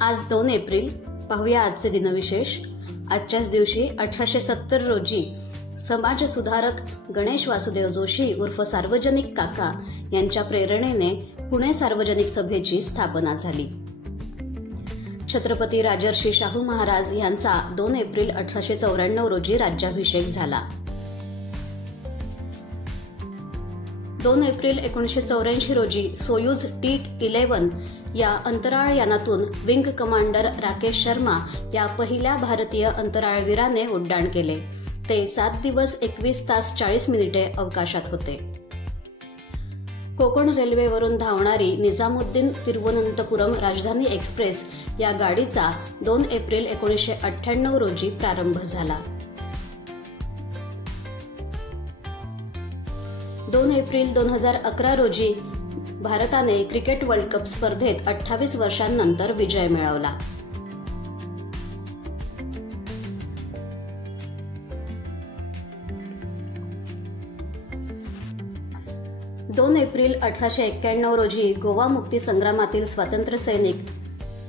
आज 2 एप्रिल. पाहूया आजचे दिनविशेष. आजच्याच दिवशी 1870 रोजी समाजसुधारक गणेश वासुदेव जोशी उर्फ सार्वजनिक काका यांच्या प्रेरणेने पुणे सार्वजनिक सभेची स्थापना झाली. छत्रपती राजर्षी शाहू महाराज यांचा 2 एप्रिल 1894 रोजी राज्याभिषेक झाला. 2 एप्रिल 1984 रोजी सोयूज T-11 या अंतराळ यानातून विंग कमांडर राकेश शर्मा या पहिल्या भारतीय अंतराळवीराने उड्डाण केले. ते 7 दिवस 21 तास 40 मिनिटे अवकाशात होते. कोकण रेल्वेवरून धावणारी निजामुद्दीन तिरुवनंतपुरम राजधानी एक्सप्रेस या गाडीचा 2 एप्रिल 1998 रोजी प्रारंभ झाला. 2 एप्रिल 2011 रोजी भारताने क्रिकेट वर्ल्ड कप स्पर्धेत 28 वर्षांनंतर विजय मिळवला. दोन एप्रिल 1891 रोजी गोवा मुक्ती संग्रामातील स्वातंत्र्य सैनिक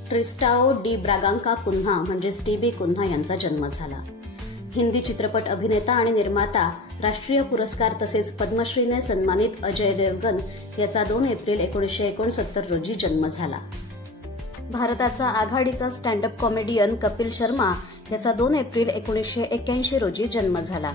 ट्रिस्टाओ डी ब्रागांका कुन्हा म्हणजेच टी.बी. कुन्हा यांचा जन्म झाला. हिंदी चित्रपट अभिनेता आणि निर्माता, राष्ट्रीय पुरस्कार तसेच पद्मश्रीने सन्मानित अजय देवगन याचा 2 एप्रिल 1969 रोजी जन्म झाला. भारताचा आघाडीचा stand up comedian Kapil Sharma याचा 2 एप्रिल 1981 रोजी जन्म झाला.